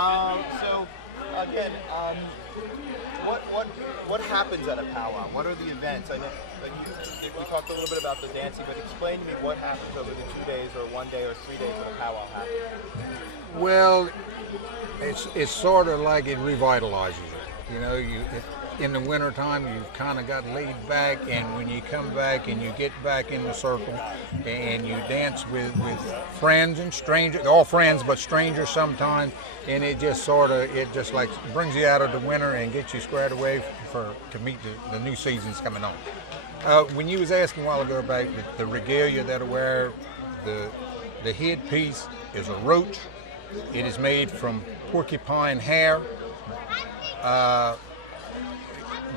So again, what happens at a powwow? What are the events? I know we talked a little bit about the dancing, but explain to me what happens over the 2 days, or 1 day, or 3 days that a powwow happens. Well, it's sort of like it revitalizes it. You know, in the wintertime, you've kind of got laid back, and when you come back and you get back in the circle and you dance with friends and strangers, all friends but strangers sometimes, and it just like brings you out of the winter and gets you squared away to meet the new seasons coming on. When you was asking a while ago about the regalia that I wear, the headpiece is a roach. It is made from porcupine hair.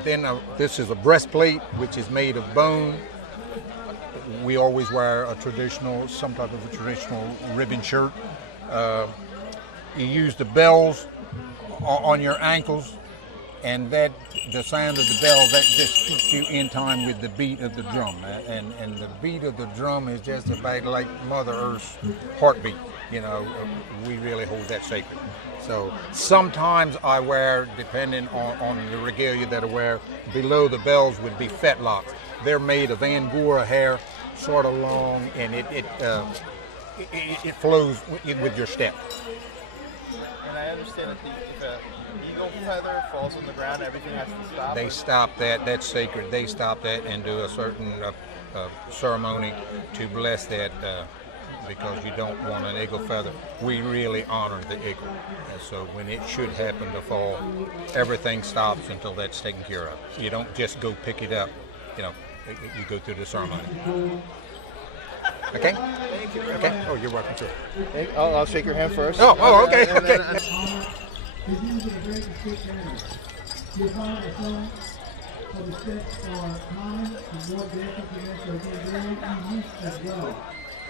Then this is a breastplate, which is made of bone. We always wear some type of a traditional ribbon shirt. You use the bells on your ankles, and the sound of the bell, that just keeps you in time with the beat of the drum. And the beat of the drum is just about like Mother Earth's heartbeat. You know, we really hold that sacred. So sometimes I wear, depending on the regalia that I wear, below the bells would be fetlocks. They're made of Angora hair, sort of long, and it flows with your step. And I understand that if an eagle feather falls on the ground, everything has to stop. They stop that. That's sacred. They stop that and do a certain ceremony to bless that. Because you don't want an eagle feather. We really honor the eagle. And so when it should happen to fall, everything stops until that's taken care of. You don't just go pick it up, you know, you go through the ceremony. Okay? Thank you. Okay? Oh, you're welcome, sir. I'll shake your hand first. Oh, okay, okay.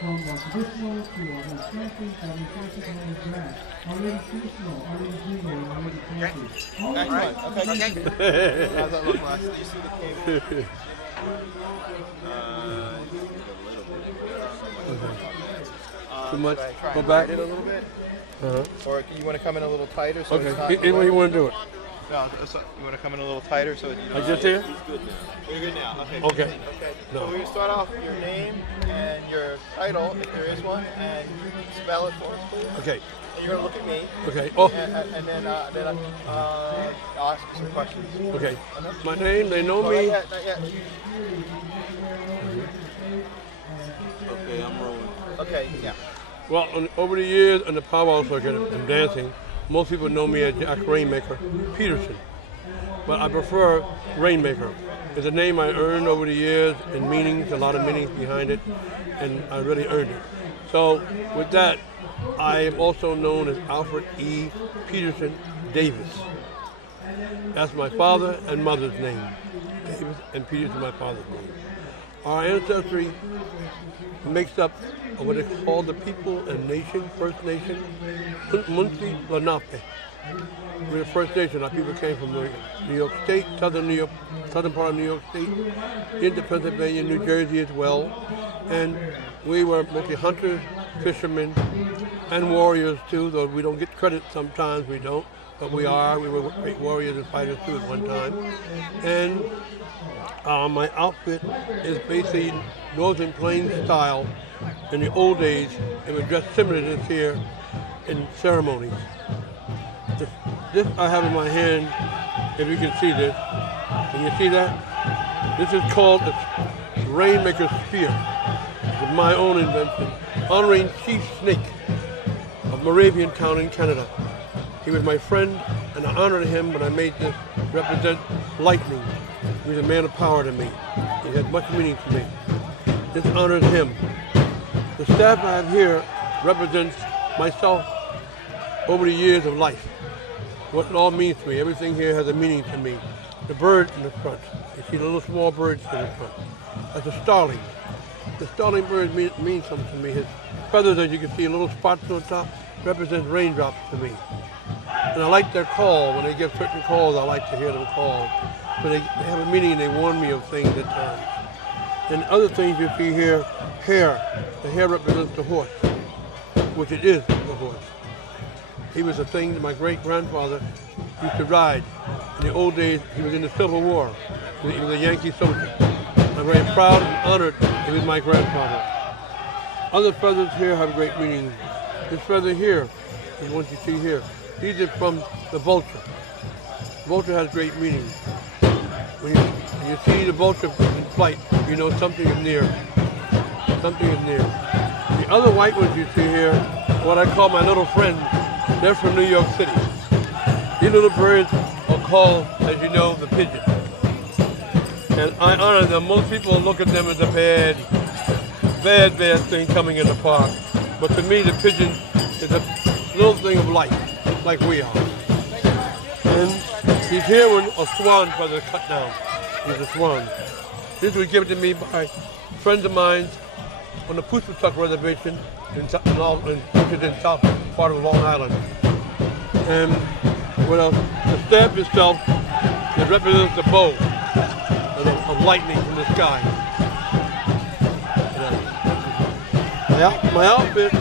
From traditional to more camping, and grass. Already traditional, already jingle, already camping. Excellent. Okay. How's that look, Ross? Do you see the cake? Too much? Try Go and back? hide it a little bit? Uh-huh. Or you want to come in a little tighter so it's not... Okay, any way you want to do it. No, so you want to come in a little tighter so you I just here? You're good now. Okay. Okay. So No. we're going to start off with your name and your title, if there is one, and spell it for us, please. Okay. And you're going to look at me. Okay. Oh, And then I'll ask you some questions. okay. My name, they know Oh, me. not yet. Okay, I'm rolling. Okay, yeah. Well, over the years in the powwow circuit and dancing, most people know me as Jack Rainmaker Peterson. But I prefer Rainmaker. It's a name I earned over the years in meanings, a lot of meanings behind it, and I really earned it. So with that, I am also known as Alfred E. Peterson Davis. That's my father and mother's name. Davis and Peterson, my father's name. Our ancestry makes up of what they call the people and nation, First Nation, Nanticoke. We're the First Nation. Our people came from New York State, southern part of New York State, into Pennsylvania, New Jersey as well. And we were mostly hunters, fishermen, and warriors too, though we don't get credit sometimes, we don't. But we are. We were great warriors and fighters too at one time. And my outfit is basically Northern Plains style. In the old days, it was dressed similar to this here in ceremonies. This I have in my hand, if you can see this. Can you see that? This is called the Rainmaker Spear. It's my own invention, honoring Chief Snake of Moravian Town in Canada. He was my friend, and I honored him when I made this represent lightning. He was a man of power to me. He had much meaning to me. This honors him. The staff I have here represents myself over the years of life. What it all means to me. Everything here has a meaning to me. The bird in the front. You see the little small birds in the front. That's a starling. The starling bird means something to me. His feathers, as you can see, little spots on top, represent raindrops to me. And I like their call. When they give certain calls, I like to hear them call. So they have a meaning and they warn me of things at times. And other things you see here, hair. The hair represents the horse, which it is the horse. He was a thing that my great-grandfather used to ride. In the old days, he was in the Civil War. He was a Yankee soldier. I'm very proud and honored he was my grandfather. Other feathers here have great meaning. This feather here, the ones you see here, these are from the vulture. Vulture has great meaning. When you see the vulture in flight, you know something is near. Something is near. The other white ones you see here, what I call my little friends, they're from New York City. These little birds are called, as you know, the pigeon. And I honor them. Most people look at them as a bad thing coming in the park. But to me, the pigeon is a little thing of life, like we are. And these here ones are swan feathers cut down. These are swans. This was given to me by friends of mine on the Puspatuck Reservation which is in south part of Long Island. And the stamp itself, it represents the bow of lightning from the sky. My outfit,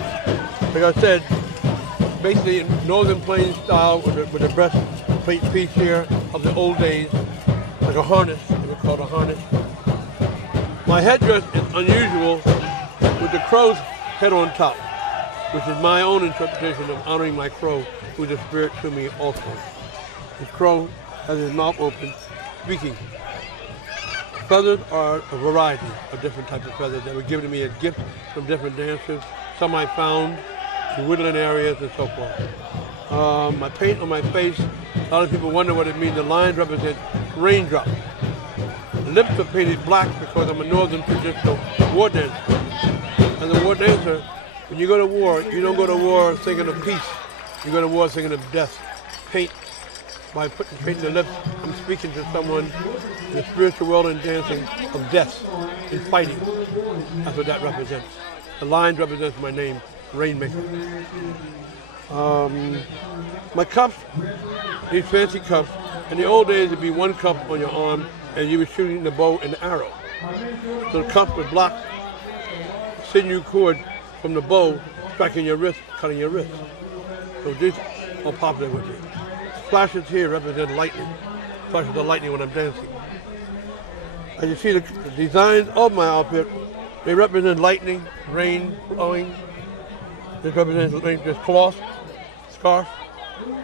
like I said, basically in Northern Plains style with the breastplate piece here of the old days, like a harness, they would call it a harness. My headdress is unusual with the crow's head on top, which is my own interpretation of honoring my crow, who's a spirit to me also. The crow has his mouth open, speaking. Feathers are a variety of different types of feathers that were given to me as gifts from different dancers. Some I found in woodland areas and so forth. My paint on my face, a lot of people wonder what it means. The lines represent raindrops. The lips are painted black because I'm a northern traditional war dancer. As a war dancer, when you go to war, you don't go to war thinking of peace. You go to war thinking of death. By painting the lips, I'm speaking to someone in the spiritual world and dancing of death and fighting. That's what that represents. The lines represents my name, Rainmaker. My cuffs, these fancy cuffs, in the old days it'd be one cuff on your arm and you were shooting the bow and the arrow. So the cuff would block sinew cord from the bow, striking your wrist, cutting your wrist. So these are popular with me. Flashes here represent lightning. Flashes of lightning when I'm dancing. As you see the designs of my outfit, they represent lightning, rain, flowing. This represents this cloth, scarf,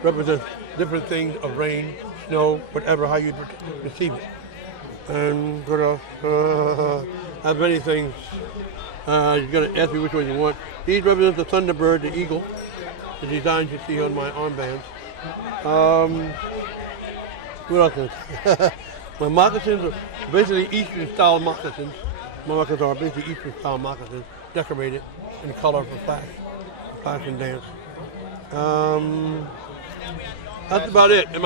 represents different things of rain, snow, whatever, how you receive it. And I have many things. You're going to ask me which one you want. These represent the thunderbird, the eagle, the designs you see on my armbands. What else? My moccasins are basically Eastern style moccasins. My moccasins are basically Eastern style moccasins, decorated in color for flash and dance. That's about it. Okay,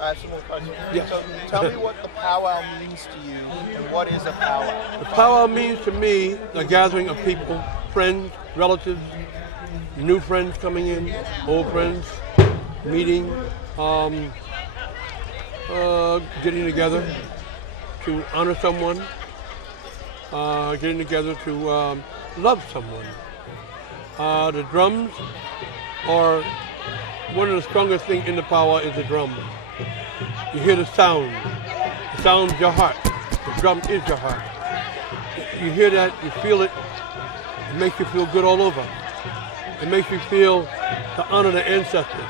I have some more questions. Yes. So tell me what the powwow means to you and what is a powwow? The powwow means to me a gathering of people, friends, relatives, new friends coming in, old friends, meeting, getting together to honor someone, getting together to love someone. The drums are one of the strongest things in the powwow is the drum. You hear the sound. The sound is your heart. The drum is your heart. You hear that, you feel it, it makes you feel good all over. It makes you feel to honor the ancestors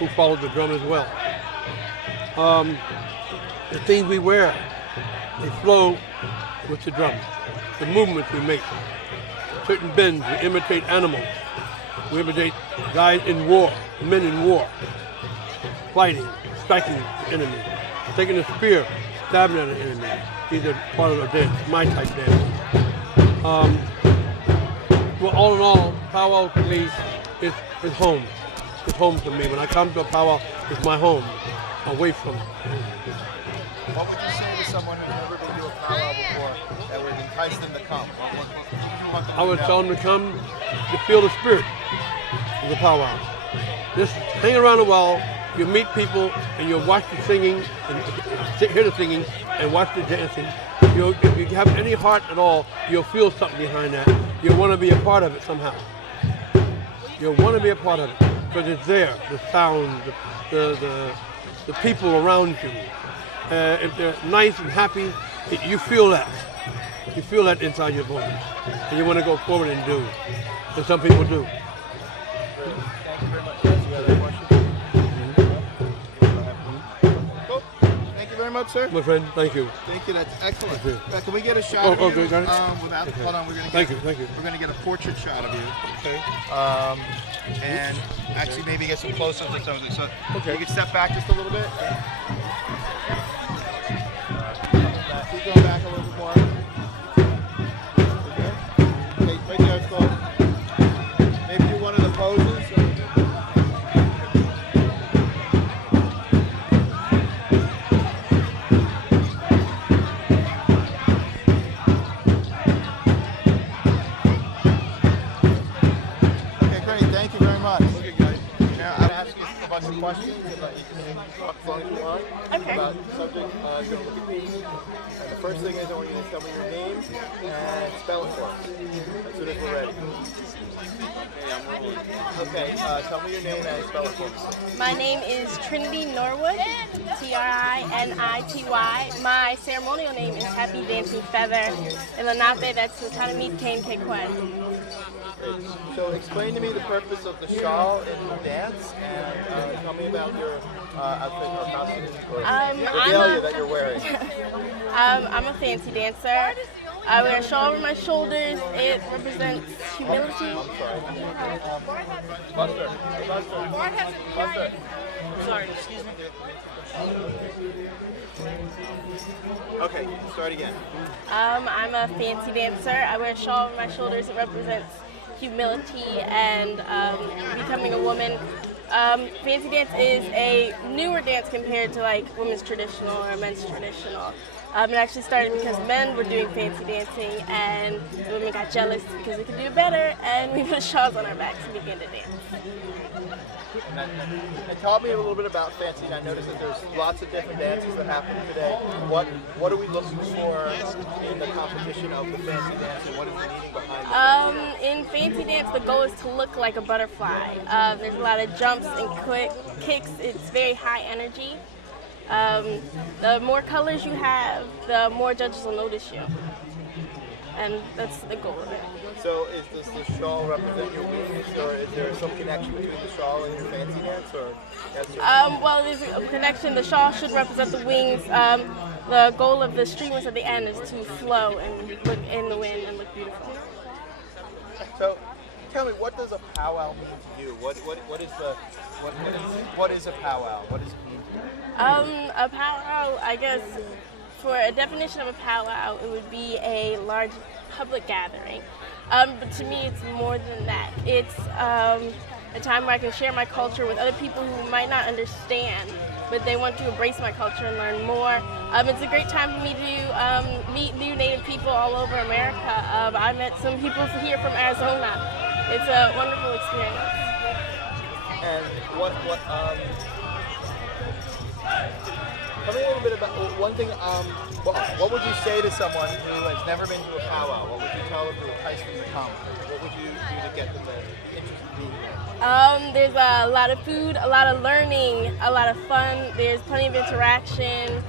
who followed the drum as well. The things we wear, they flow with the drum. The movements we make. Certain bends, we imitate animals. We imitate guys in war, men in war, fighting, striking the enemy, taking a spear, stabbing at an enemy. These are part of the dance, my type dance. Well, all in all, powwow to me is home. It's home to me. When I come to a powwow, it's my home, away from it. What would you say to someone who's never been to a powwow before that would entice them to come? What would you want them to I would know? tell them to come to feel the spirit of the powwow. Just hang around a while, you'll meet people, and you'll watch the singing, and hear the singing, and watch the dancing. If you have any heart at all, you'll feel something behind that. You'll want to be a part of it somehow. You'll want to be a part of it. because it's there, the sound, the people around you. If they're nice and happy, you feel that. You feel that inside your bones. And you want to go forward and do. And some people do. Thank you very much. You have any questions? Cool. Thank you very much, sir. My friend, thank you. Thank you. That's excellent. Thank you. Can we get a shot Oh, of you? okay, got it. Without, hold on, we're gonna get. Thank you. We're gonna get a portrait shot of you. Okay. And actually maybe get some close-ups or something. So Okay. you can step back just a little bit. Keep going back a little bit more. Okay, right there, it's close. Maybe do one of the poses. Okay, great. Thank you very much. Okay, guys. Now, I'll ask you a bunch of questions, and you can talk as long as you want about the subject. So look at these. And the first thing is I want you to tell me your name and spell it for us as soon as we're ready. Hey, I'm rolling. Okay, tell me your name and spell it for me. My name is Trinity Norwood, Trinity. My ceremonial name is Happy Dancing Feather. In Lenape, that's Kanamit Kane Kekwe. Great. So explain to me the purpose of the shawl in the dance, and tell me about your outfit or costume or regalia that you're wearing. I'm a fancy dancer. I wear a shawl over my shoulders. It represents humility. I'm sorry. Buster. Buster. Sorry, excuse me. Okay, start again. I'm a fancy dancer. I wear a shawl over my shoulders. It represents humility and becoming a woman. Fancy dance is a newer dance compared to like women's traditional or men's traditional. It actually started because men were doing fancy dancing and the women got jealous because we could do it better, and we put shawls on our backs and began to dance. And tell me a little bit about fancy. I noticed that there's lots of different dances that happen today. What are we looking for in the competition of the fancy dance, and what is the meaning behind it? In fancy dance, the goal is to look like a butterfly. There's a lot of jumps and kicks. It's very high energy. The more colors you have, the more judges will notice you. And that's the goal of it. So does the shawl represent your wings, or is there some connection between the shawl and your fancy dance, or that's your Well, there's a connection. The shawl should represent the wings. The goal of the streamers at the end is to flow and look in the wind and look beautiful. So, tell me, what does a powwow mean to you? What is a powwow? What does it mean to you? A powwow, I guess, for a definition of a powwow, it would be a large public gathering. But to me, it's more than that. It's a time where I can share my culture with other people who might not understand, but they want to embrace my culture and learn more. It's a great time for me to meet new Native people all over America. I met some people here from Arizona. It's a wonderful experience. And tell me a little bit about one thing. What would you say to someone who has never been to a powwow? What would you tell them to entice them to come? What would you do to get them interested in being there? There's a lot of food, a lot of learning, a lot of fun. There's plenty of interaction,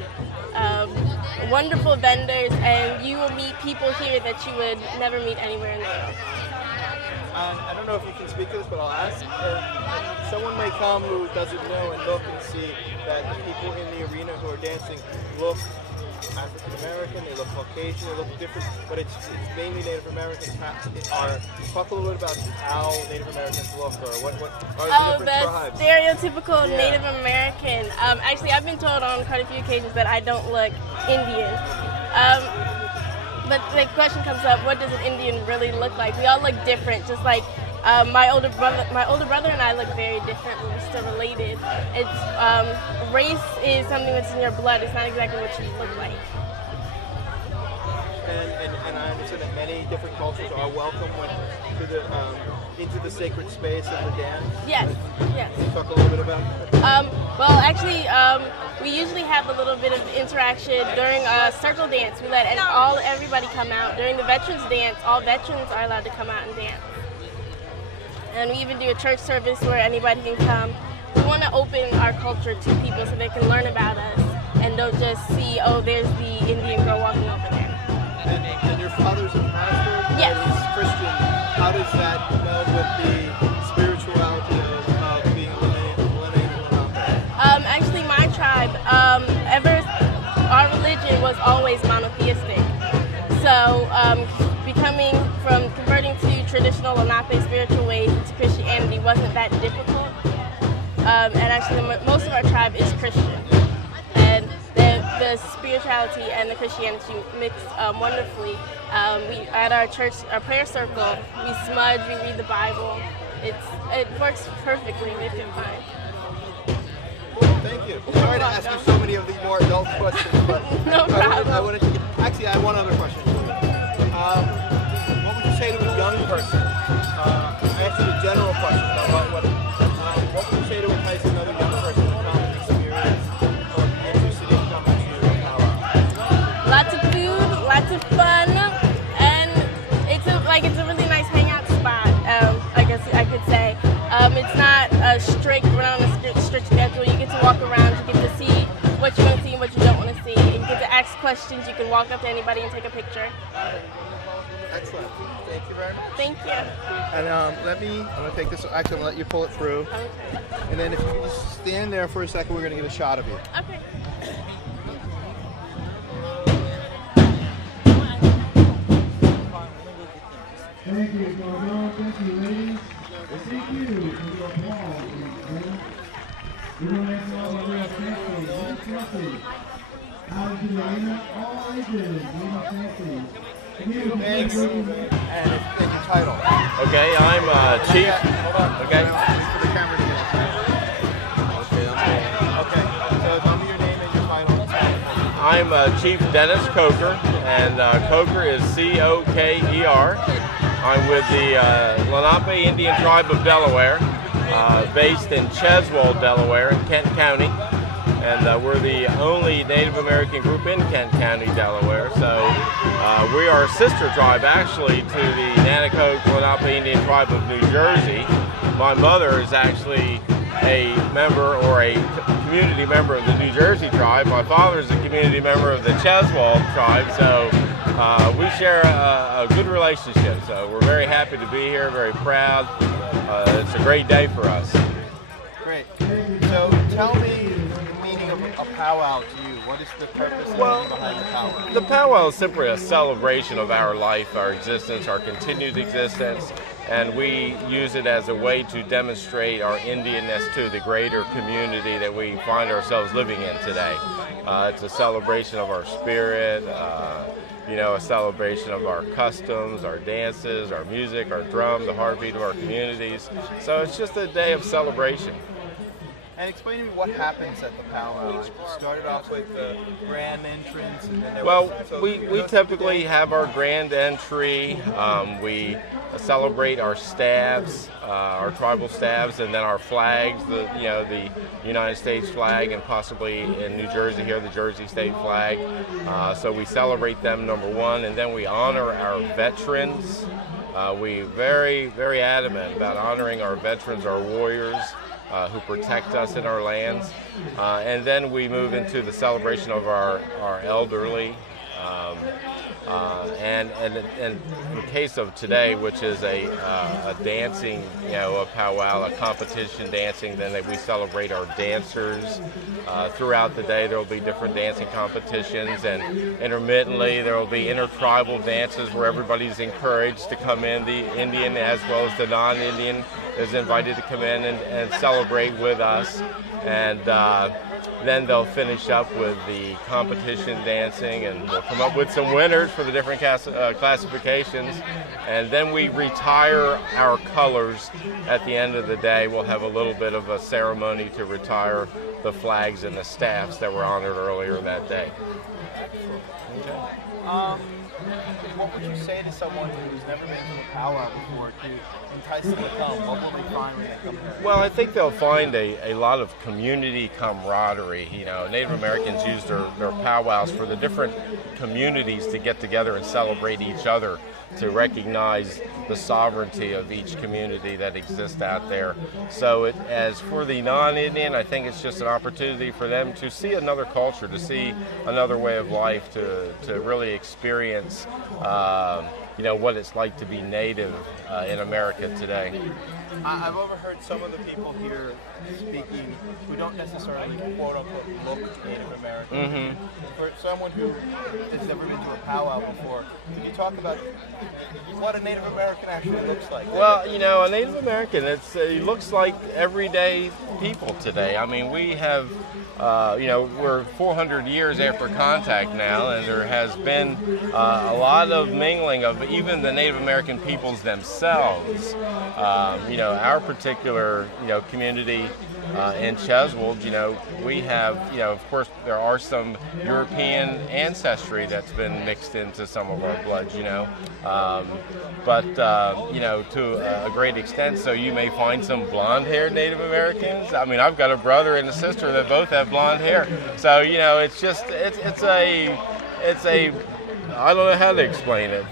wonderful vendors, and you will meet people here that you would never meet anywhere in the world. I don't know if you can speak to this, but I'll ask. Someone may come who doesn't know and look and see that the people in the arena who are dancing look African American, they look Caucasian, they look different, but it's mainly Native Americans. Talk a little bit about how Native Americans look, or what are the different tribes? Stereotypical Native American. Actually, I've been told on quite a few occasions that I don't look Indian. But the question comes up: what does an Indian really look like? We all look different, just like my older brother and I look very different, but we're still related. It's race is something that's in your blood. It's not exactly what you look like. And I understand that many different cultures are welcome into the sacred space of the dance. Yes. Can you talk a little bit about that? Well, actually, we usually have a little bit of interaction during a circle dance. We let everybody come out. During the veterans dance, all veterans are allowed to come out and dance. and we even do a church service where anybody can come. We want to open our culture to people so they can learn about us and don't just see, oh, there's the Indian girl walking over there. And your father's a pastor? Yes. He's Christian. How does that meld with the spirituality of being a Lenni-Lenape? Actually, my tribe, our religion was always monotheistic. So converting to traditional Lenape spiritual ways to Christianity wasn't that difficult. And actually, most of our tribe is Christian. And the spirituality and the Christianity mix wonderfully. We at our church, our prayer circle, we smudge, we read the Bible. It works perfectly. We feel fine. Thank you. Sorry to ask you so many of the more adult questions, but No problem. I wanted to get, actually, I have one other question for you. What would you say to a young person? I asked you the general question about what would you say to entice another young person to come and experience or be interested in coming to a powwow? Lots of food, lots of fun, and it's a really nice hangout spot. I guess I could say it's not a strict strict schedule. You get to walk around, you get to see what you want to see and what you don't want to see. And you get to ask questions. You can walk up to anybody and take a picture. Excellent. Thank you very much. Thank you. And I'm going to take this, actually I'm going to let you pull it through. Okay. And then if you could just stand there for a second, we're going to get a shot of you. Okay. Thank you, Gordon. Thank you, ladies. Thank you for your applause. We're going to make all the real fancy. Really fancy. Out into the arena, all ages. Really fancy. Thanks. And your title. Okay, I'm Chief. Hold on. Okay. Wait for the camera to get Okay. So tell me your name and your title. I'm Chief Dennis Coker, and Coker is C-O-K-E-R. I'm with the Lenape Indian Tribe of Delaware, based in Cheswold, Delaware, in Kent County. And we're the only Native American group in Kent County, Delaware. So we are a sister tribe, actually, to the Nanticoke Lenni-Lenape Indian Tribe of New Jersey. My mother is actually a member or a community member of the New Jersey tribe. My father is a community member of the Cheswold tribe. So we share a good relationship. So we're very happy to be here, very proud. It's a great day for us. Great. So tell me the meaning of a powwow to you. What is the purpose and meaning behind the powwow? The powwow is simply a celebration of our life, our existence, our continued existence, and we use it as a way to demonstrate our Indianness to the greater community that we find ourselves living in today. It's a celebration of our spirit, a celebration of our customs, our dances, our music, our drum, the heartbeat of our communities. So it's just a day of celebration. And explain to me what happens at the powwow. It started off with the grand entrance, and then there Well, was... we typically have our grand entry. We celebrate our staves, our tribal staves, and then our flags. The United States flag, and possibly in New Jersey here the Jersey State flag. So we celebrate them, number one, and then we honor our veterans. We very, very adamant about honoring our veterans, our warriors. Who protect us in our lands. And then we move into the celebration of our elderly. And in case of today, which is a dancing, a powwow, a competition dancing, then we celebrate our dancers. Throughout the day, there will be different dancing competitions, and intermittently there will be intertribal dances where everybody's encouraged to come in. The Indian as well as the non-Indian is invited to come in and celebrate with us. And then they'll finish up with the competition dancing, and we'll come up with some winners for the different classifications. And then we retire our colors at the end of the day. We'll have a little bit of a ceremony to retire the flags and the staffs that were honored earlier that day. Okay. What would you say to someone who's never been to a powwow before to entice them to come? What will they find when they come here? Well, I think they'll find a lot of community camaraderie. Native Americans use their powwows for the different communities to get together and celebrate each other to recognize the sovereignty of each community that exists out there. So as for the non-Indian, I think it's just an opportunity for them to see another culture, to see another way of life, to really experience what it's like to be native in America today. I've overheard some of the people here speaking who don't necessarily quote unquote look Native American. Mm-hmm. For someone who has never been to a powwow before, can you talk about what a Native American actually looks like? Well, a Native American, it looks like everyday people today. I mean, we have, we're 400 years after contact now, and there has been a lot of mingling of even the Native American peoples themselves. Our particular, community in Cheswold, we have, of course, there are some European ancestry that's been mixed into some of our blood, but to a great extent. So you may find some blonde-haired Native Americans. I mean, I've got a brother and a sister that both have blonde hair. So it's just it's a I don't know how to explain it.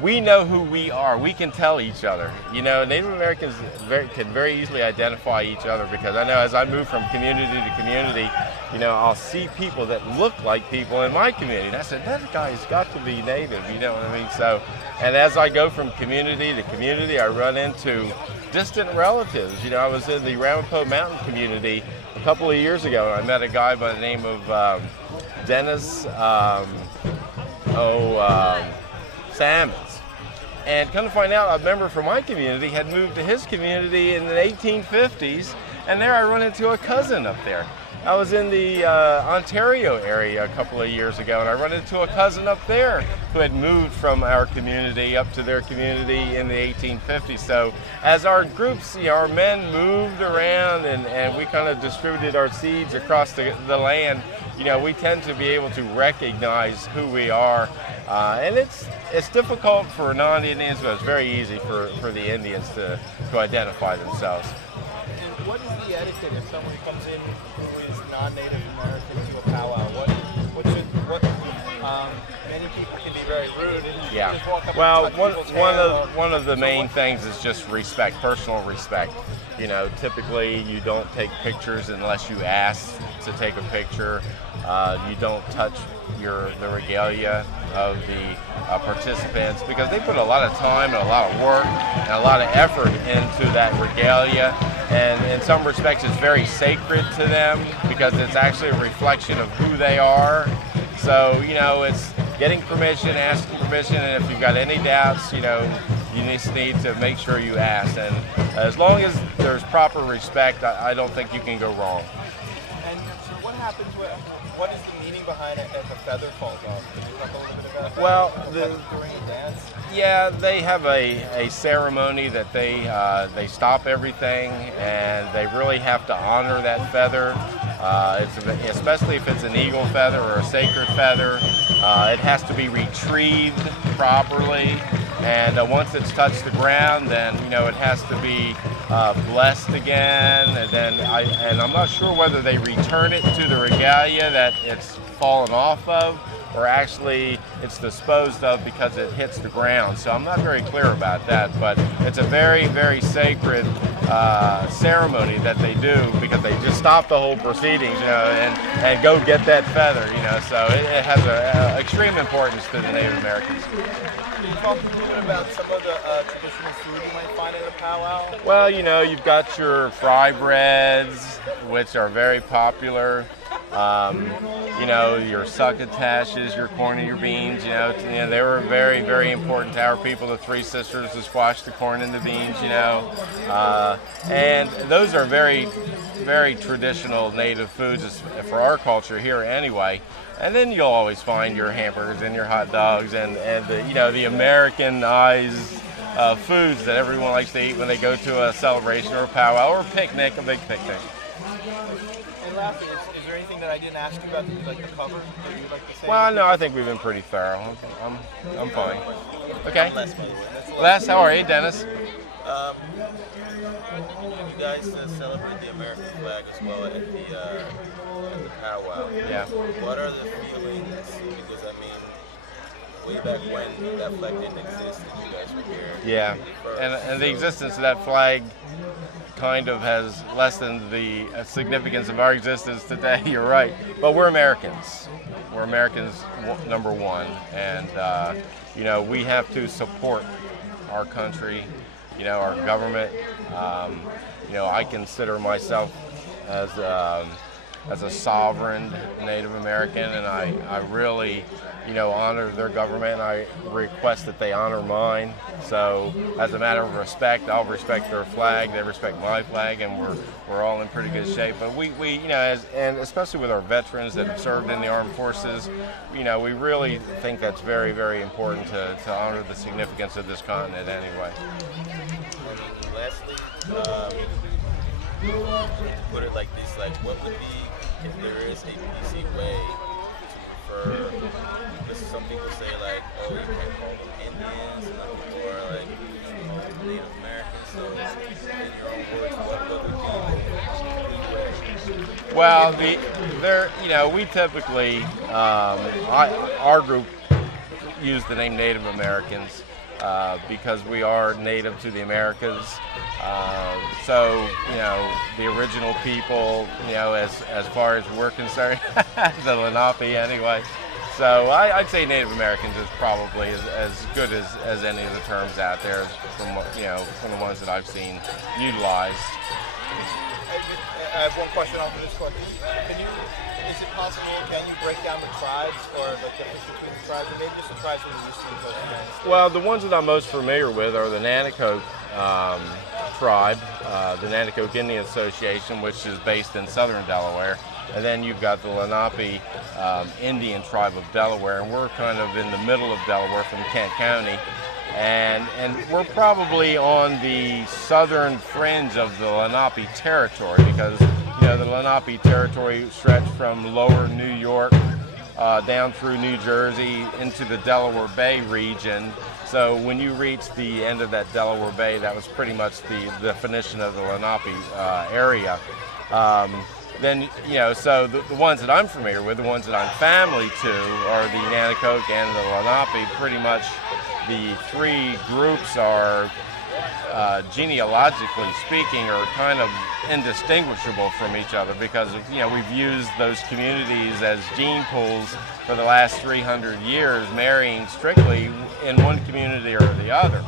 We know who we are. We can tell each other. Native Americans can very easily identify each other, because I know as I move from community to community, I'll see people that look like people in my community. And I said, that guy's got to be Native, you know what I mean? So, and as I go from community to community, I run into distant relatives. I was in the Ramapo Mountain community a couple of years ago, and I met a guy by the name of Dennis Salmons. And come to find out, a member from my community had moved to his community in the 1850s, and there I run into a cousin up there. I was in the Ontario area a couple of years ago, and I run into a cousin up there who had moved from our community up to their community in the 1850s. So as our groups, our men moved around and we kind of distributed our seeds across the land, we tend to be able to recognize who we are. And it's difficult for non-Indians, but it's very easy for the Indians to identify themselves. And what is the etiquette if someone comes in who is non-Native American to a powwow? Many people can be very rude. And Yeah. just walk up Well, and touch people's hair one of the main things is just respect, personal respect. Typically you don't take pictures unless you ask to take a picture. You don't touch the regalia of the participants, because they put a lot of time and a lot of work and a lot of effort into that regalia, and in some respects it's very sacred to them because it's actually a reflection of who they are. So it's getting permission, asking permission, and if you've got any doubts, you just need to make sure you ask. And as long as there's proper respect, I don't think you can go wrong. And so what happens what is the meaning behind it if a feather falls off? Can you talk a little bit about that? Well, during a dance? Yeah, they have a ceremony that they stop everything, and they really have to honor that feather. Especially if it's an eagle feather or a sacred feather, it has to be retrieved properly, and once it's touched the ground, then it has to be blessed again, and I'm not sure whether they return it to the regalia that it's fallen off of, or actually it's disposed of because it hits the ground. So I'm not very clear about that, but it's a very, very sacred ceremony that they do, because they just stop the whole proceedings, and go get that feather, so it has an extreme importance to the Native Americans. Can you talk a little bit about some of the traditional food you might find at a powwow? Well, you've got your fry breads, which are very popular. Your succotashes, your corn and your beans, they were very, very important to our people, the Three Sisters, the squash, the corn, and the beans, and those are very, very traditional native foods for our culture here anyway. And then you'll always find your hamburgers and your hot dogs and the Americanized foods that everyone likes to eat when they go to a celebration or a powwow or a picnic, a big picnic. And lastly, is there anything that I didn't ask you about that you'd like to cover, that you'd like to say? Well, no, I think we've been pretty thorough. I'm fine. Okay. Les, by the way. Les, how are you, Dennis? You guys celebrate the American flag as well at the powwow. Yeah. What are the feelings? Because way back when that flag didn't exist and you guys were here. Yeah, and the existence of that flag kind of has lessened the significance of our existence today. You're right, but we're Americans. We're Americans, number one, and you know, we have to support our country, you know, our government. You know, I consider myself as a sovereign Native American, and I really, you know, honor their government. I request that they honor mine. So, as a matter of respect, I'll respect their flag. They respect my flag, and we're all in pretty good shape. But we you know, and especially with our veterans that have served in the armed forces, you know, we really think that's very, very important to honor the significance of this continent anyway. And lastly, put it like this: like, what would be, if there is a PC way to refer? Because some people say like, oh, you can't call them Indians, and other people are like, you can call them Native Americans. So, in your own words, what would be the way? Well, you know, we typically, our group use the name Native Americans because we are native to the Americas. So, you know, the original people, you know, as far as we're concerned, the Lenape anyway. So I'd say Native Americans is probably as good as any of the terms out there from the ones that I've seen utilized. I have one question after this question. Is it possible, can you break down the tribes or the difference between the tribes, or maybe just the tribes when you used to in the United States? Well, the ones that I'm most familiar with are the Nanticoke tribe, the Nanticoke Indian Association, which is based in southern Delaware. And then you've got the Lenape Indian tribe of Delaware, and we're kind of in the middle of Delaware from Kent County. And we're probably on the southern fringe of the Lenape territory because, you know, the Lenape territory stretched from lower New York down through New Jersey into the Delaware Bay region. So when you reach the end of that Delaware Bay, that was pretty much the definition of the Lenape area. Then, you know, so the ones that I'm familiar with, the ones that I'm family to, are the Nanticoke and the Lenape. Pretty much the three groups are, genealogically speaking, are kind of indistinguishable from each other because, you know, we've used those communities as gene pools for the last 300 years, marrying strictly in one community or the other.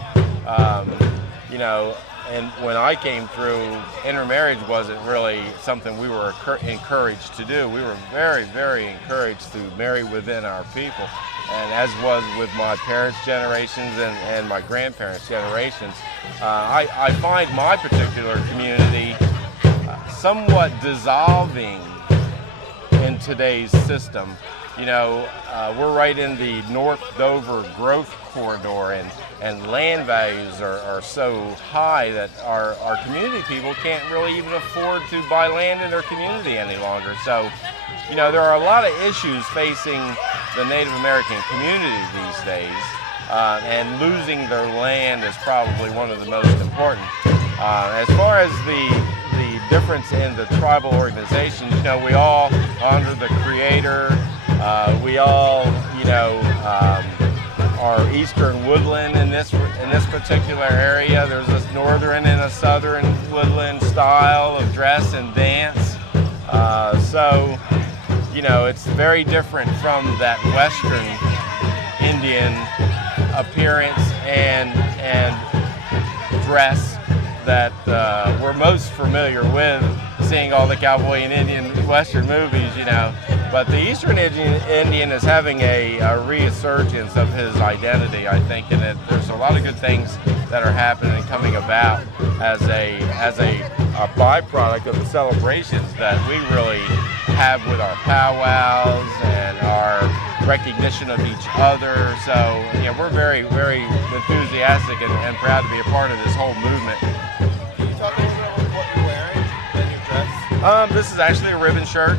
You know, and when I came through, intermarriage wasn't really something we were encouraged to do. We were very, very encouraged to marry within our people. And as was with my parents' generations and my grandparents' generations, I find my particular community somewhat dissolving in today's system. You know, we're right in the North Dover growth corridor, and land values are so high that our community people can't really even afford to buy land in their community any longer. So, you know, there are a lot of issues facing the Native American community these days, and losing their land is probably one of the most important. As far as the difference in the tribal organizations, you know, we all honor the Creator. We all, you know, are Eastern woodland in this particular area. There's this northern and a southern woodland style of dress and dance. So, you know, it's very different from that Western Indian appearance and dress that we're most familiar with, seeing all the cowboy and Indian Western movies, you know. But the Eastern Indian is having a resurgence of his identity, I think, and there's a lot of good things that are happening and coming about as a byproduct of the celebrations that we really have with our powwows and our recognition of each other. So, you know, we're very, very enthusiastic and proud to be a part of this whole movement. Can you talk a little bit about what you're wearing and your dress? This is actually a ribbon shirt.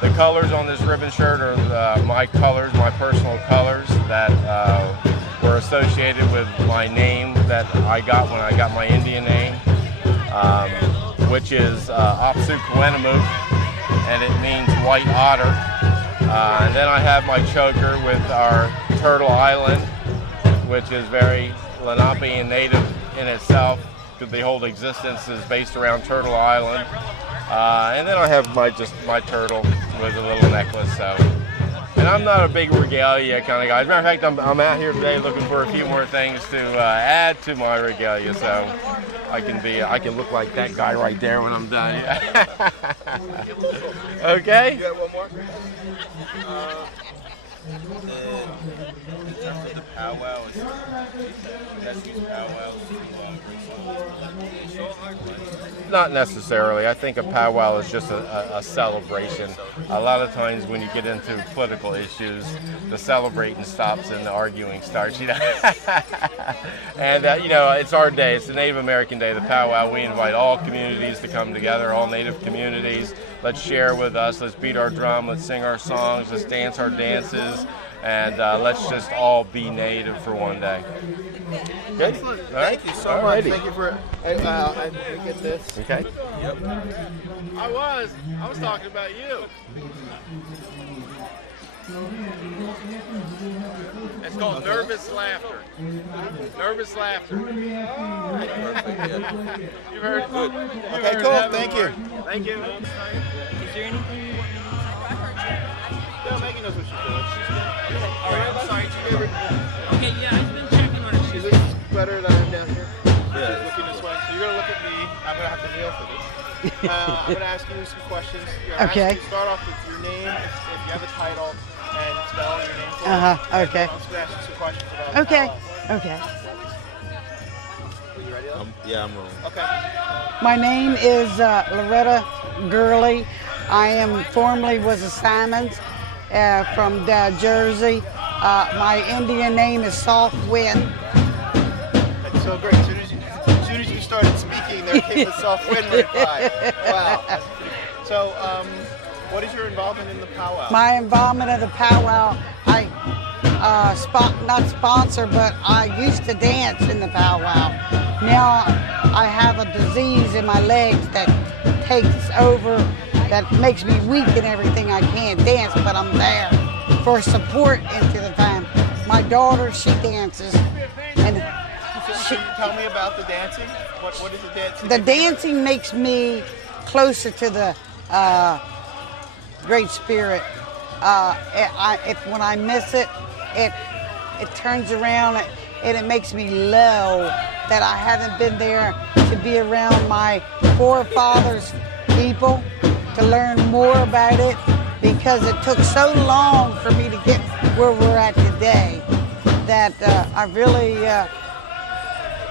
The colors on this ribbon shirt are my colors, my personal colors that were associated with my name that I got when I got my Indian name, which is Opsukwanamook, and it means white otter. And then I have my choker with our Turtle Island, which is very Lenape and native in itself. The whole existence is based around Turtle Island. And then I have my turtle with a little necklace. So, and I'm not a big regalia kind of guy. As a matter of fact, I'm out here today looking for a few more things to add to my regalia, so I can look like that guy right there when I'm done. Okay. You got one more? In terms of the powwow, that's used powwows Not necessarily. I think a powwow is just a celebration. A lot of times when you get into political issues, the celebrating stops and the arguing starts, you know. And, you know, it's our day. It's the Native American Day, the powwow. We invite all communities to come together, all Native communities. Let's share with us. Let's beat our drum. Let's sing our songs. Let's dance our dances. And let's just all be Native for one day. Good? Excellent. All right. Thank you so Alrighty. much. Thank you for. I get this. Okay. Yep. I was talking about you. It's called nervous laughter. Nervous laughter. You've heard good. Okay, cool. Thank you. Thank you. Is there anything you want me to talk? No, Megan knows what she's doing. She's good. All right, I'm sorry. Okay, yeah, I've been checking on it. Is it better that I'm down here? Yeah. She's looking this way. So you're gonna look at me. I'm gonna have to kneel for this. I'm gonna ask you some questions. Okay. Start off with your name, if you have a title, and spell your name for me. Okay. I'm just gonna ask you some questions about Okay. powwows. Okay. Are you ready? Ellen? Yeah, I'm rolling. Okay. My name is Loretta Gurley. I am formerly was a Simons from Jersey. My Indian name is Soft Wind. That's so great. As soon as you started speaking, there came a soft wind reply. Wow. So, what is your involvement in the powwow? My involvement in the powwow, I not sponsor, but I used to dance in the powwow. Now I have a disease in my legs that takes over, that makes me weak and everything. I can't dance, but I'm there for support into the time. My daughter, she dances, and Can you tell me about the dancing? What is the dancing? the dancing makes me closer to the Great Spirit. When I miss it, it turns around and it makes me low that I haven't been there to be around my forefathers' people to learn more about it, because it took so long for me to get where we're at today that I really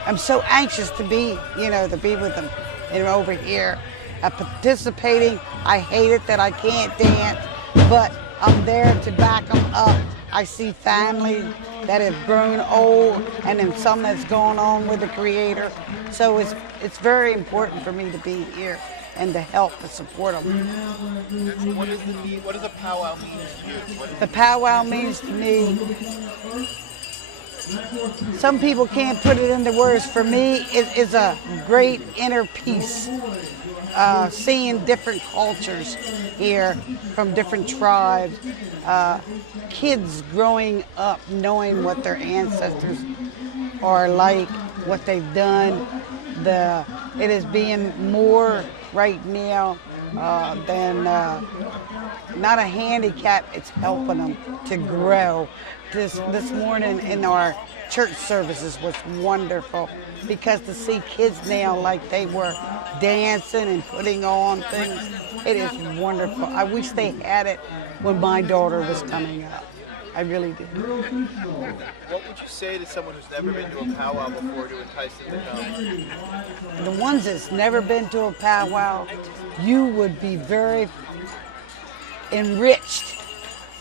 I'm so anxious to be with them and over here participating. I hate it that I can't dance, but I'm there to back them up. I see families that have grown old, and then some that's going on with the Creator. So it's very important for me to be here and to help and support them. What does a powwow mean to you? The powwow means to me, some people can't put it into words. For me, it is a great inner peace. Seeing different cultures here from different tribes, kids growing up knowing what their ancestors are like, what they've done. It is being more right now than not a handicap. It's helping them to grow. This morning in our church services was wonderful, because to see kids now like they were dancing and putting on things, it is wonderful. I wish they had it when my daughter was coming up. I really do. What would you say to someone who's never been to a powwow before to entice them to come? The ones that's never been to a powwow, you would be very enriched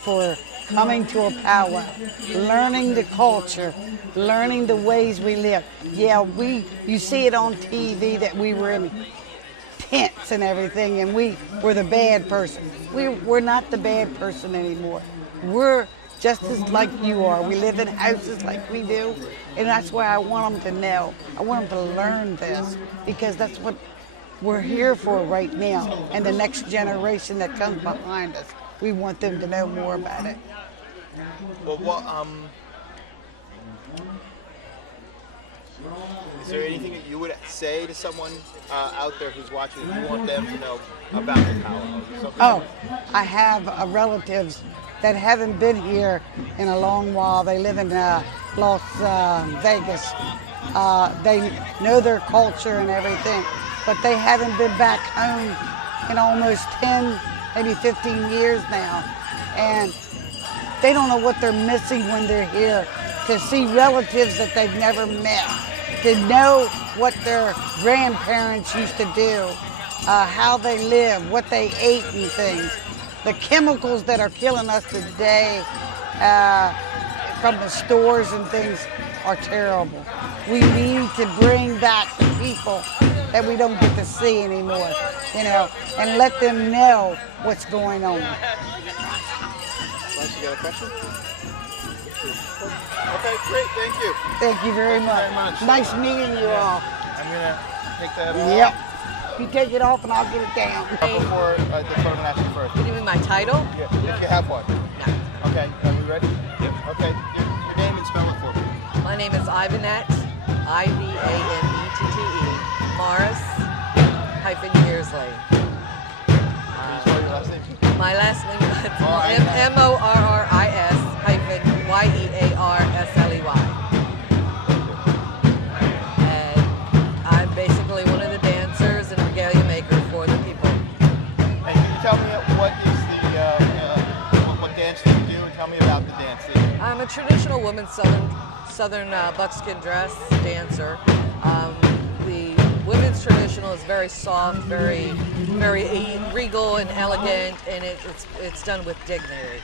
for coming to a powwow, learning the culture, learning the ways we live. Yeah, you see it on TV that we were in tents and everything, and we were the bad person. We're not the bad person anymore. We're just as like you are. We live in houses like we do, and that's why I want them to know. I want them to learn this, because that's what we're here for right now, and the next generation that comes behind us we want them to know more about it. Well, what is there anything that you would say to someone out there who's watching that you want them to know about the powwow? Oh, I have relatives that haven't been here in a long while. They live in Las Vegas. They know their culture and everything, but they haven't been back home in almost 10, maybe 15 years now. And they don't know what they're missing when they're here, to see relatives that they've never met, to know what their grandparents used to do, how they lived, what they ate and things. The chemicals that are killing us today from the stores and things are terrible. We need to bring back the people that we don't get to see anymore, you know, and let them know what's going on. You got a question? Okay, great, thank you. Thank you very much. Nice meeting you all. I'm gonna take that off. Yep. You take it off and I'll get it down. Before the photograph action first. You mean my title? Yeah, if you have one. No. Okay, are we ready? Yep. Okay, your name and spell it for me. My name is Ivanette, Ivanette, Morris Yearsley. Can you spell your last name? My last name is Morris Yearsley. And I'm basically one of the dancers and regalia maker for the people. And can you tell me what dance do you do, and tell me about the dancing? I'm a traditional woman southern buckskin dress dancer. The women's traditional is very soft, very regal and elegant, and it's done with dignity.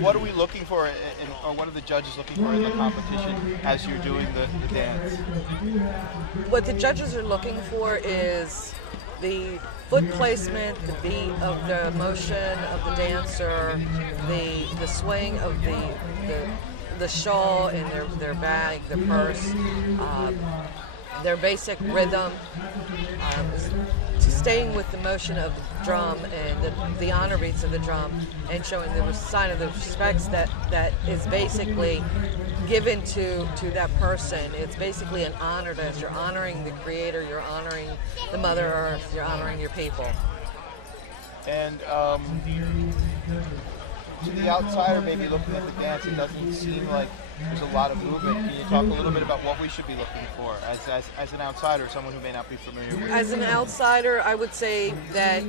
What are we looking for, or what are the judges looking for in the competition as you're doing the dance? What the judges are looking for is the foot placement, the beat of the motion of the dancer, the swing of the shawl in their bag, their purse, their basic rhythm, staying with the motion of the drum and the honor beats of the drum, and showing the sign of the respects that is basically given to that person. It's basically an honor dance. You're honoring the Creator, you're honoring the Mother Earth, you're honoring your people. And to the outsider, maybe looking at the dance, it doesn't seem like there's a lot of movement. Can you talk a little bit about what we should be looking for as an outsider, someone who may not be familiar with it? As an outsider, I would say that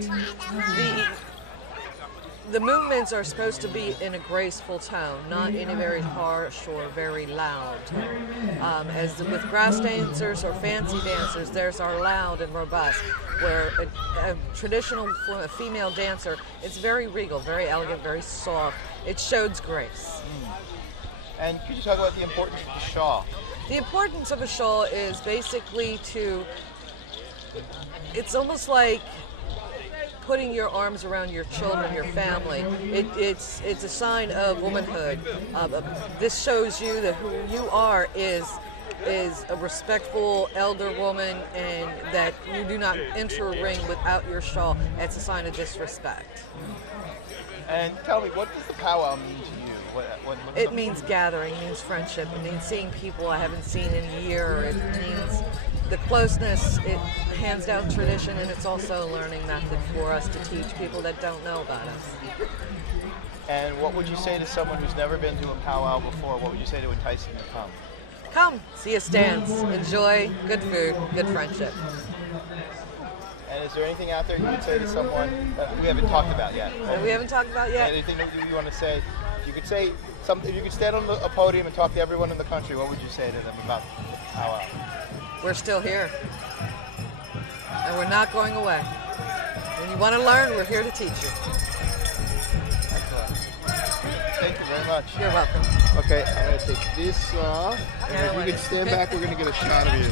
the movements are supposed to be in a graceful tone, not in a very harsh or very loud tone. As with grass dancers or fancy dancers, theirs are loud and robust, where a traditional female dancer, it's very regal, very elegant, very soft. It shows grace. And could you talk about the importance of the shawl? The importance of a shawl is basically it's almost like putting your arms around your children, your family. It's a sign of womanhood. This shows you that who you are is a respectful elder woman, and that you do not enter a ring without your shawl. It's a sign of disrespect. And tell me, what does the powwow mean to you? It means gathering, it means friendship, it means seeing people I haven't seen in a year, it means the closeness, it hands down tradition, and it's also a learning method for us to teach people that don't know about us. And what would you say to someone who's never been to a powwow before? What would you say to entice them to come? Come, see us dance, enjoy good food, good friendship. And is there anything out there you could say to someone that we haven't talked about yet? We haven't talked about yet? Anything that you want to say? If you could say something, if you could stand on a podium and talk to everyone in the country, what would you say to them about the powwow? We're still here, and we're not going away. When you want to learn, we're here to teach you. Excellent. Thank you very much. You're welcome. Okay, I'm going to take this off. And if you could stand back, we're going to get a shot of you.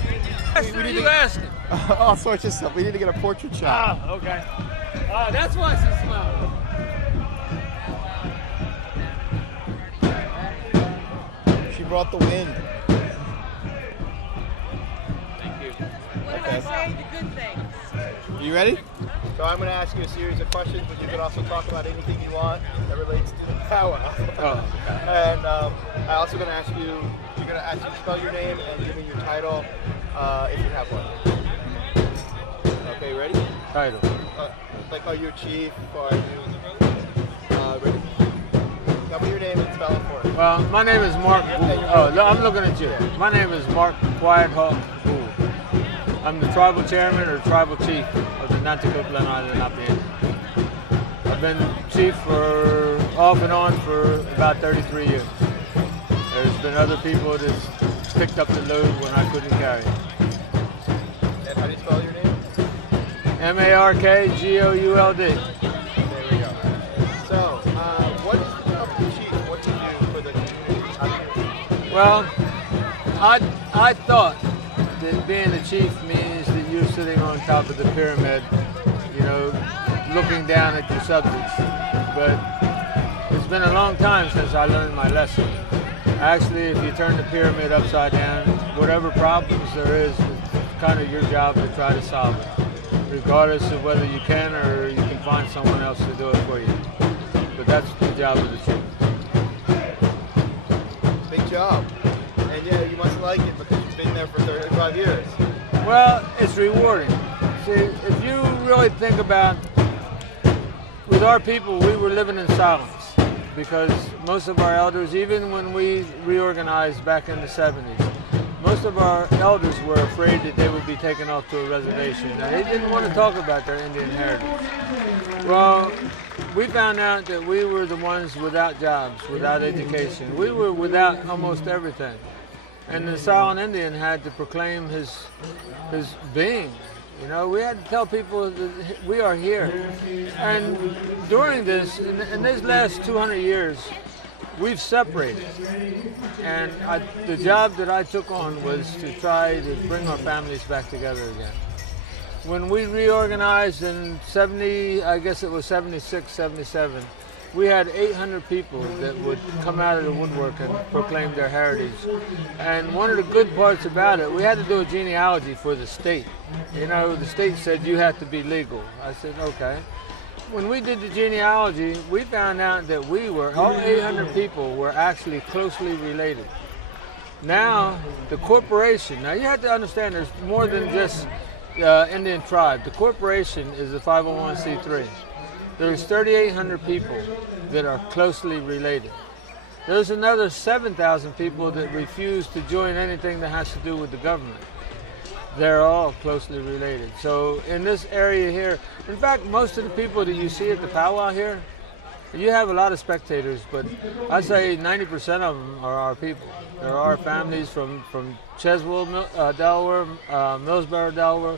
What are you asking? All sorts of stuff. We need to get a portrait shot. Ah, okay. That's why it's a smile. She brought the wind. Thank you. What did I say? The good things. You ready? So I'm going to ask you a series of questions, but you can also talk about anything you want that relates to the powwow. And I'm also going to ask you, you're going to ask you to spell your name and give me your title if you have one. Okay, ready? Title. Like, are you a chief or are you, ready? Tell me your name and spell it for me. Well, my name is Mark. I'm looking at you. My name is Mark Quiet Hawk Bull. I'm the tribal chairman or tribal chief of the Nanticoke Lenni-Lenape. I've been chief for off and on for about 33 years. There's been other people that picked up the load when I couldn't carry it. And how do you spell your name? Markgould. There we go. So, what is the job of the chief? What do you do for the community out here? Well, I thought that being a chief means that you're sitting on top of the pyramid, you know, looking down at your subjects. But it's been a long time since I learned my lesson. Actually, if you turn the pyramid upside down, whatever problems there is, it's kind of your job to try to solve it, regardless of whether you can or you can find someone else to do it for you. But that's the job of the chief. Big job. And yeah, you must like it because you've been there for 35 years. Well, it's rewarding. See, if you really think about, with our people, we were living in silence because most of our elders, even when we reorganized back in the 70s, most of our elders were afraid that they would be taken off to a reservation. Now, they didn't want to talk about their Indian heritage. Well, we found out that we were the ones without jobs, without education. We were without almost everything. And the silent Indian had to proclaim his being. You know, we had to tell people that we are here. And during this, in these last 200 years, we've separated. And the job that I took on was to try to bring our families back together again. When we reorganized in 70, I guess it was 76, 77, we had 800 people that would come out of the woodwork and proclaim their heritage. And one of the good parts about it, we had to do a genealogy for the state. You know, the state said you have to be legal. I said, okay. When we did the genealogy, we found out that all 800 people were actually closely related. Now, the corporation, now you have to understand there's more than just Indian tribe. The corporation is a 501c3. There's 3,800 people that are closely related. There's another 7,000 people that refuse to join anything that has to do with the government. They're all closely related. So in this area here, in fact, most of the people that you see at the powwow here, you have a lot of spectators, but I'd say 90% of them are our people. They're our families from Cheswell, Delaware, Millsboro, Delaware,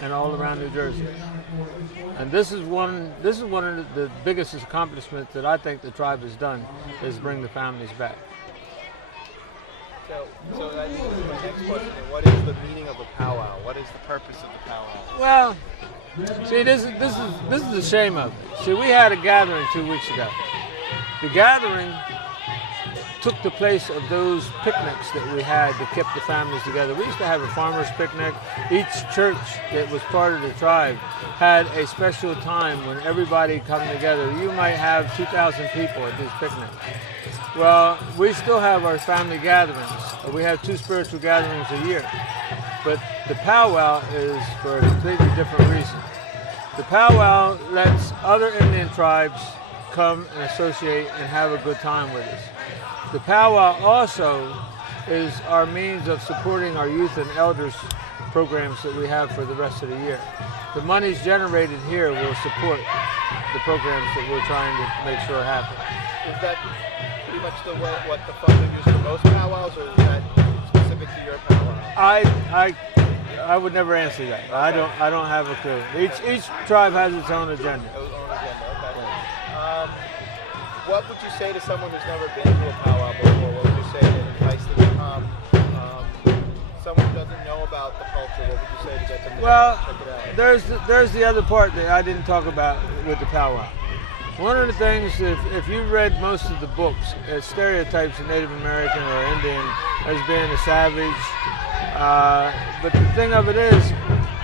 and all around New Jersey. And this is one of the biggest accomplishments that I think the tribe has done, is bring the families back. So that leads to my next question. What is the meaning of a powwow? What is the purpose of the powwow? Well, see, this is the shame of it. See, we had a gathering 2 weeks ago. The gathering took the place of those picnics that we had to keep the families together. We used to have a farmer's picnic. Each church that was part of the tribe had a special time when everybody come together. You might have 2,000 people at these picnics. Well, we still have our family gatherings. We have 2 spiritual gatherings a year. But the powwow is for a completely different reason. The powwow lets other Indian tribes come and associate and have a good time with us. The powwow also is our means of supporting our youth and elders programs that we have for the rest of the year. The monies generated here will support the programs that we're trying to make sure happen. Is that pretty much what the funds are used for most powwows, or is that specific to your powwow? I would never answer that. Okay. I don't have a clue. Each tribe has its own agenda. What would you say to someone who's never been to a powwow before? What would you say to entice them to come? Someone who doesn't know about the culture, what would you say to get them to check it out? There's the other part that I didn't talk about with the powwow. One of the things, if you read most of the books, it stereotypes a Native American or Indian as being a savage. But the thing of it is,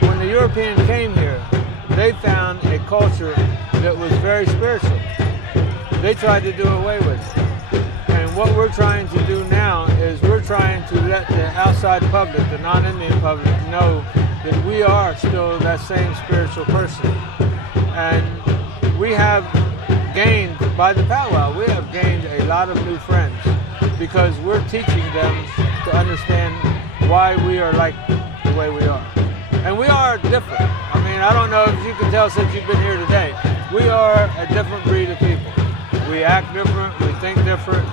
when when the European came here, they found a culture that was very spiritual. They tried to do away with it. And what we're trying to do now is we're trying to let the outside public, the non-Indian public, know that we are still that same spiritual person. And we have gained, by the powwow, we have gained a lot of new friends because we're teaching them to understand why we are like the way we are. And we are different. I mean, I don't know if you can tell since you've been here today, we are a different breed of people. We act different, we think different,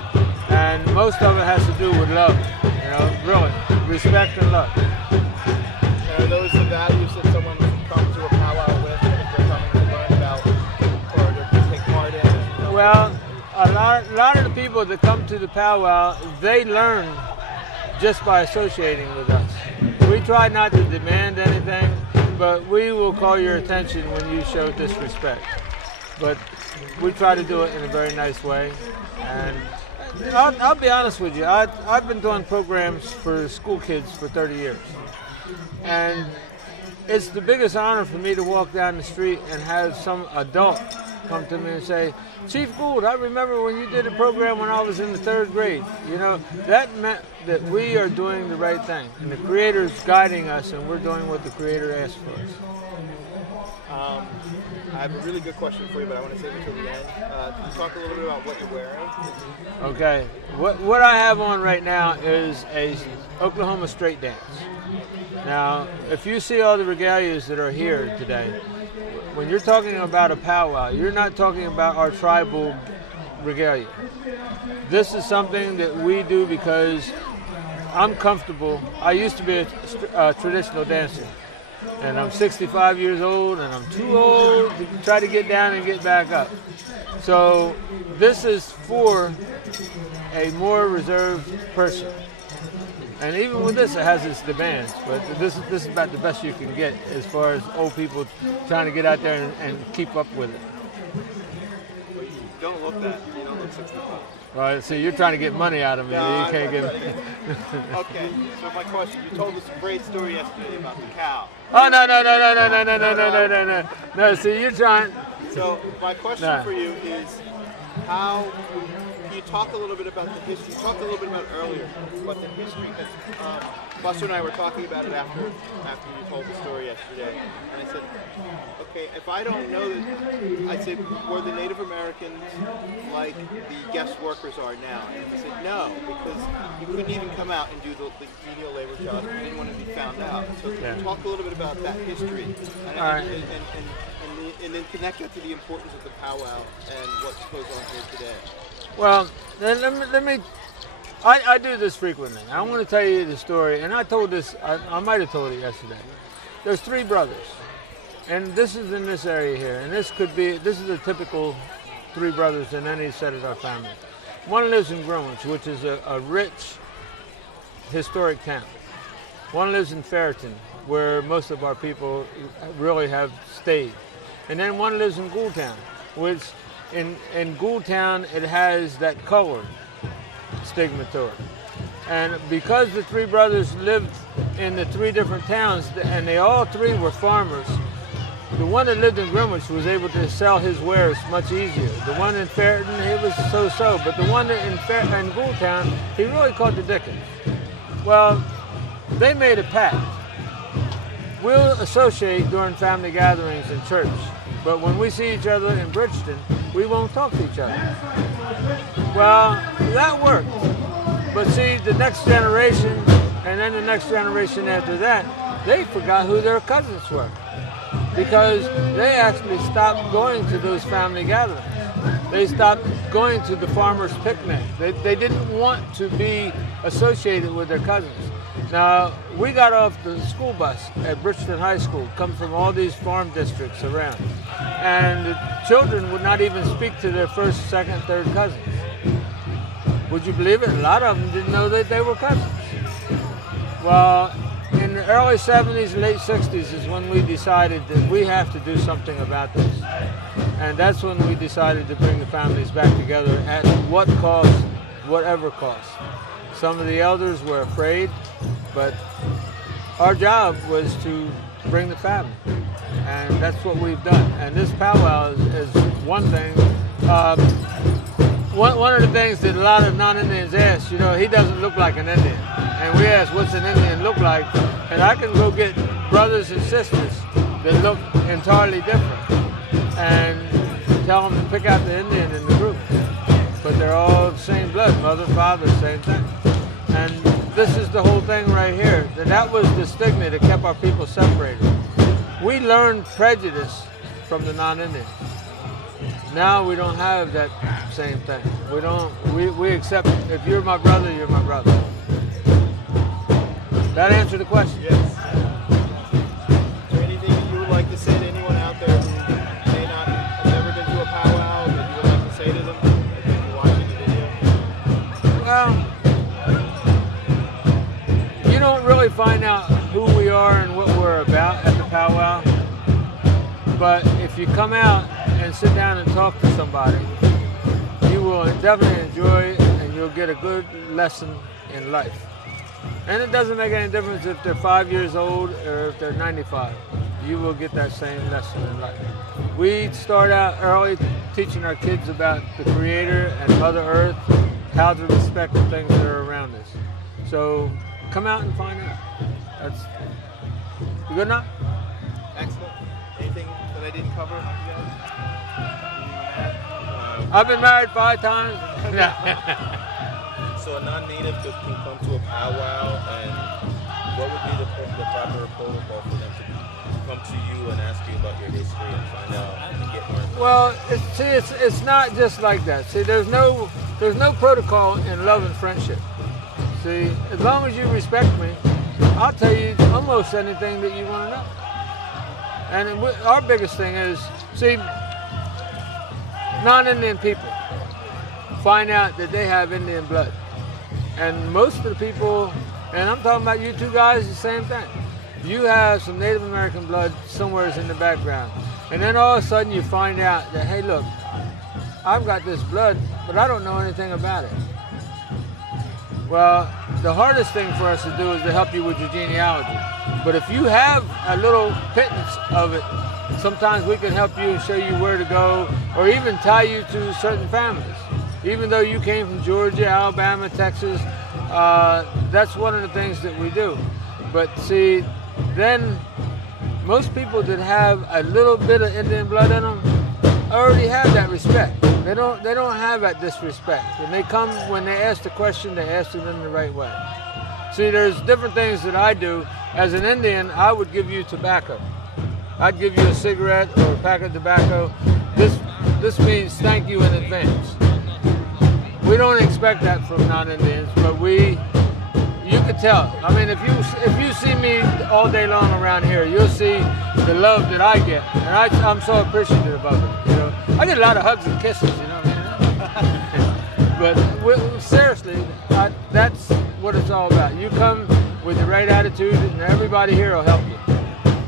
and most of it has to do with love, you know, really, respect and love. And are those the values that someone should come to a powwow with if they're coming to learn about or to take part in? Well, a lot of the people that come to the powwow, they learn just by associating with us. We try not to demand anything, but we will call your attention when you show disrespect. But we try to do it in a very nice way. And I'll be honest with you, I've been doing programs for school kids for 30 years. And it's the biggest honor for me to walk down the street and have some adult come to me and say, Chief Gould, I remember when you did a program when I was in the 3rd grade. You know, that meant that we are doing the right thing. And the Creator's guiding us and we're doing what the Creator asked for us. I have a really good question for you, but I want to save it till the end. Can you talk a little bit about what you're wearing? Okay. What I have on right now is a Oklahoma straight dance. Now, if you see all the regalias that are here today, when you're talking about a powwow, you're not talking about our tribal regalia. This is something that we do because I'm comfortable. I used to be a traditional dancer. And I'm 65 years old, and I'm too old to try to get down and get back up. So this is for a more reserved person. And even with this, it has its demands. But this is about the best you can get as far as old people trying to get out there and keep up with it. Well, you don't look that. You don't look 65. Well, see, you're trying to get money out of me. No, You can't get. Okay, so my question, you told us a great story yesterday about the cow. Oh, no. No, see, you're trying. So my question for you is, how can you talk a little bit about the history? You talked a little bit about earlier, but the history, because Buster and I were talking about it after you told the story yesterday, and I said, okay, if I don't know that, I said, were the Native Americans like the guest workers are now? And he said, no, because you couldn't even come out and do the menial labor jobs. You didn't want to be found out. So can you talk a little bit about that history, and then connect that to the importance of the powwow and what goes on here today. Well, let me. I do this frequently. I want to tell you the story, and I told this. I might have told it yesterday. There's 3 brothers, and this is in this area here, and this is a typical 3 brothers in any set of our family. One lives in Greenwich, which is a rich, historic town. One lives in Ferriton, where most of our people really have stayed. And then one lives in Ghoultown, which in Ghoultown it has that color stigma to it. And because the 3 brothers lived in the 3 different towns, and they all 3 were farmers, the one that lived in Greenwich was able to sell his wares much easier. The one in Ferriton, he was so-so, but the one in Ghoultown, he really caught the dickens. Well, they made a pact. We'll associate during family gatherings in church, but when we see each other in Bridgeton, we won't talk to each other. Well, that worked. But see, the next generation, and then the next generation after that, they forgot who their cousins were, because they actually stopped going to those family gatherings. They stopped going to the farmers' picnic. They didn't want to be associated with their cousins. Now, we got off the school bus at Bridgeton High School, come from all these farm districts around. And the children would not even speak to their first, second, third cousins. Would you believe it? A lot of them didn't know that they were cousins. Well, in the early 70s, late 60s is when we decided that we have to do something about this. And that's when we decided to bring the families back together at what cost, whatever cost. Some of the elders were afraid, but our job was to bring the family. And that's what we've done. And this powwow is one thing. One of the things that a lot of non-Indians ask, he doesn't look like an Indian. And we ask, what's an Indian look like? And I can go get brothers and sisters that look entirely different and tell them to pick out the Indian in the group. But they're all the same blood, mother, father, same thing. And this is the whole thing right here. That was the stigma that kept our people separated. We learned prejudice from the non-Indians. Now we don't have that same thing. We accept, if you're my brother, you're my brother. That answered the question? Yes. Is there anything that you would like to say to anyone out there who may not have never been to a powwow that you would like to say to them if you're watching the video? Well, you don't really find out who we are and what we're about at the powwow. But if you come out and sit down and talk to somebody, you will definitely enjoy it and you'll get a good lesson in life. And it doesn't make any difference if they're 5 years old or if they're 95. You will get that same lesson in life. We start out early teaching our kids about the Creator and Mother Earth, how to respect the things that are around us. So come out and find out. You good now? Excellent. Anything that I didn't cover, you guys? I've been married 5 times. So a non-native can come to a powwow, and what would be the proper protocol for them to come to you and ask you about your history and find out and get more information? Well, it's not just like that. See, there's no protocol in love and friendship. See, as long as you respect me, I'll tell you almost anything that you want to know. And our biggest thing is, see, non-Indian people find out that they have Indian blood. And most of the people, and I'm talking about you two guys, the same thing. You have some Native American blood somewhere in the background. And then all of a sudden you find out that, hey, look, I've got this blood, but I don't know anything about it. Well, the hardest thing for us to do is to help you with your genealogy. But if you have a little pittance of it, sometimes we can help you and show you where to go, or even tie you to certain families. Even though you came from Georgia, Alabama, Texas, that's one of the things that we do. But see, then most people that have a little bit of Indian blood in them already have that respect. They don't have that disrespect. When they come, when they ask the question, they ask it in the right way. See, there's different things that I do. As an Indian, I would give you tobacco. I'd give you a cigarette or a pack of tobacco. This means thank you in advance. We don't expect that from non-Indians, but you can tell. I mean, if you see me all day long around here, you'll see the love that I get, and I'm so appreciative of it. I get a lot of hugs and kisses, But seriously, that's what it's all about. You come with the right attitude, and everybody here will help you.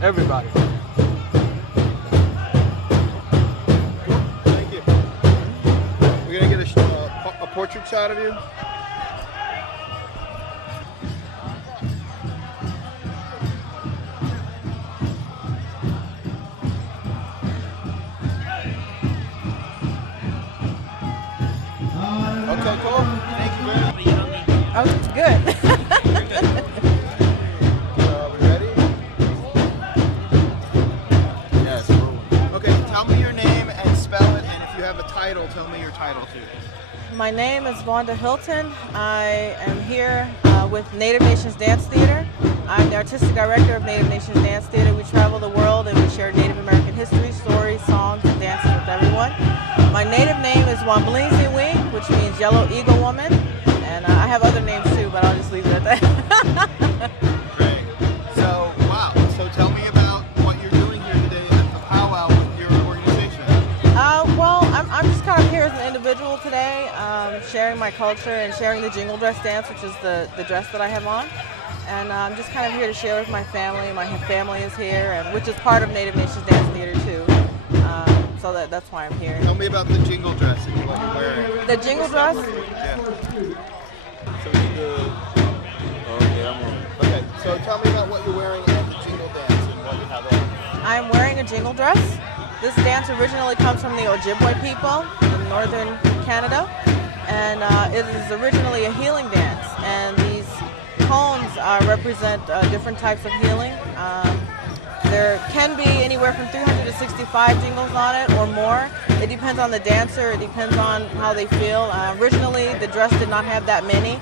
Everybody. Thank you. We're gonna get a portrait shot of you. Okay, cool. Thank you very much. Oh, it's good. We ready? Yes. Okay, tell me your name and spell it, and if you have a title, tell me your title too. My name is Vonda Hilton. I am here with Native Nations Dance Theater. I'm the artistic director of Native Nations Dance Theater. We travel the world and we share Native American history, stories, songs, and dances with everyone. My native name is Wamblinziwi, which means Yellow Eagle Woman. And I have other names too, but I'll just leave it at that. Great. So, wow. So tell me about what you're doing here today at the powwow with your organization. Well, I'm just kind of here as an individual today, sharing my culture and sharing the jingle dress dance, which is the dress that I have on. And I'm just kind of here to share with my family. My family is here, and which is part of Native Nations Dance Theater too. So that's why I'm here. Tell me about the jingle dress and what you're wearing. The jingle dress? Yeah. So we need to... Okay, so tell me about what you're wearing at the jingle dance and what a jingle dress. This dance originally comes from the Ojibwe people in northern Canada, and it is originally a healing dance. And these cones represent different types of healing. There can be anywhere from 365 jingles on it or more. It depends on the dancer. It depends on how they feel. Originally, the dress did not have that many.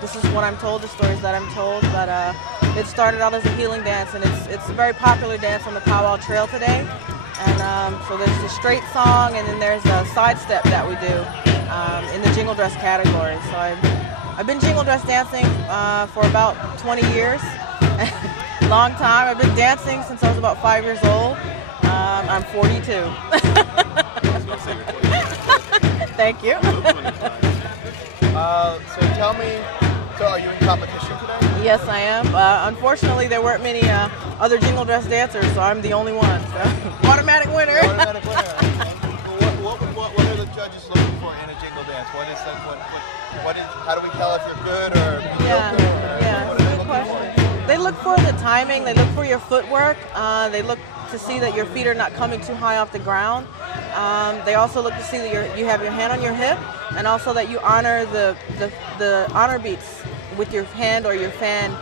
This is what I'm told, the stories that I'm told, but it started out as a healing dance, and it's a very popular dance on the Powwow Trail today. And so there's the straight song, and then there's a side step that we do in the jingle dress category. So I've been jingle dress dancing for about 20 years. Long time. I've been dancing since I was about 5 years old. I'm 42. Thank you. So tell me, so are you in competition today? Yes, I am. Unfortunately, there weren't many other jingle dress dancers, so I'm the only one. So. Automatic winner. Automatic winner. What are the judges looking for in a jingle dance? What is how do we tell if you're good or mediocre? Yeah, What are they good looking question. They look for the timing. They look for your footwork. They look to see that your feet are not coming too high off the ground. They also look to see that you have your hand on your hip, and also that you honor the honor beats with your hand or your fan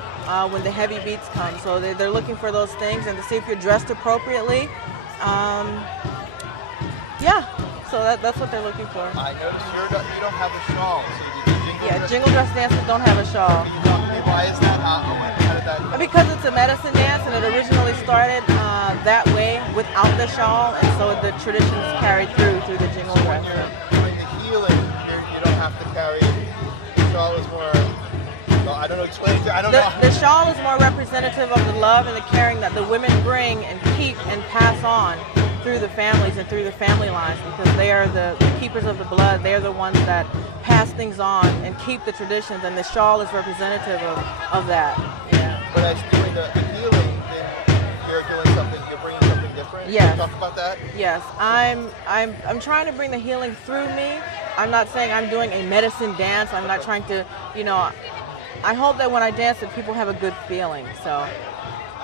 when the heavy beats come. So they're looking for those things, and to see if you're dressed appropriately. Yeah, so that's what they're looking for. I noticed you don't have a shawl. So Jingle dress dancers don't have a shawl. Why is that? How did that? Because it's a medicine dance, and it originally started that way without the shawl, and so the traditions carried through the jingle dress. When you're doing the healing, you don't have to carry. The shawl is more. Well, I don't know. Explain it. I don't know. The shawl is more representative of the love and the caring that the women bring and keep and pass on through the families and through the family lines, because they are the keepers of the blood. They are the ones that pass things on and keep the traditions, and the shawl is representative of that. Yeah. But as doing the healing, then you're doing something. You're bringing something different. Yes. Can you talk about that? Yes, I'm trying to bring the healing through me. I'm not saying I'm doing a medicine dance. I'm not trying to, I hope that when I dance that people have a good feeling. So,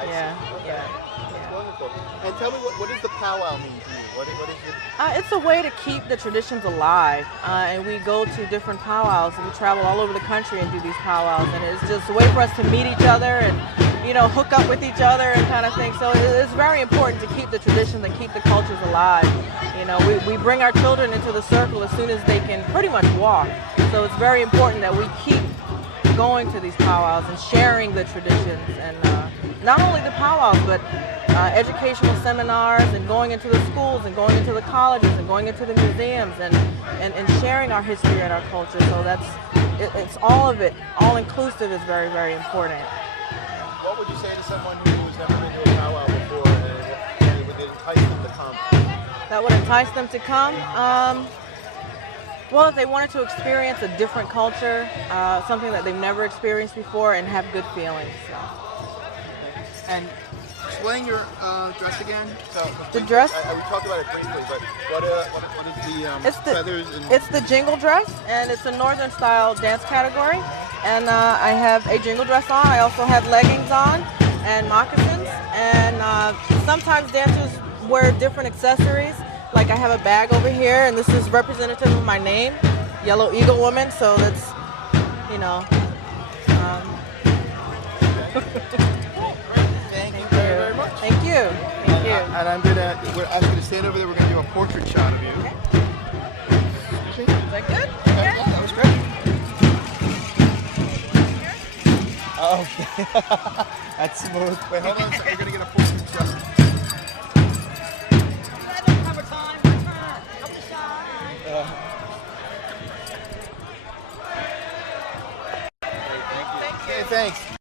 yeah. That's wonderful. And tell me, what does the powwow mean to you? What is it? It's a way to keep the traditions alive, and we go to different powwows, and we travel all over the country and do these powwows, and it's just a way for us to meet each other and, hook up with each other and kind of thing. So it's very important to keep the traditions and keep the cultures alive. We bring our children into the circle as soon as they can pretty much walk. So it's very important that we keep going to these powwows and sharing the traditions, and not only the powwows, but educational seminars, and going into the schools and going into the colleges and going into the museums and sharing our history and our culture. So it's all of it, all inclusive, is very, very important. What would you say to someone who's never been to a powwow before and would entice them to come? That would entice them to come? Well, if they wanted to experience a different culture, something that they've never experienced before, and have good feelings. So. And explain your dress again. So the dress? We talked about it briefly, but what is the feathers? It's the jingle dress, and it's a northern style dance category. And I have a jingle dress on. I also have leggings on and moccasins. And sometimes dancers wear different accessories. Like I have a bag over here, and this is representative of my name, Yellow Eagle Woman. So that's, Thank you very much. Thank you. And I'm gonna ask you to stand over there. We're gonna do a portrait shot of you. Okay. Excuse me. Is that good? Okay. Yeah, that was great. Okay. That's smooth. Wait, hold on a second. We're gonna get a portrait shot. Thanks.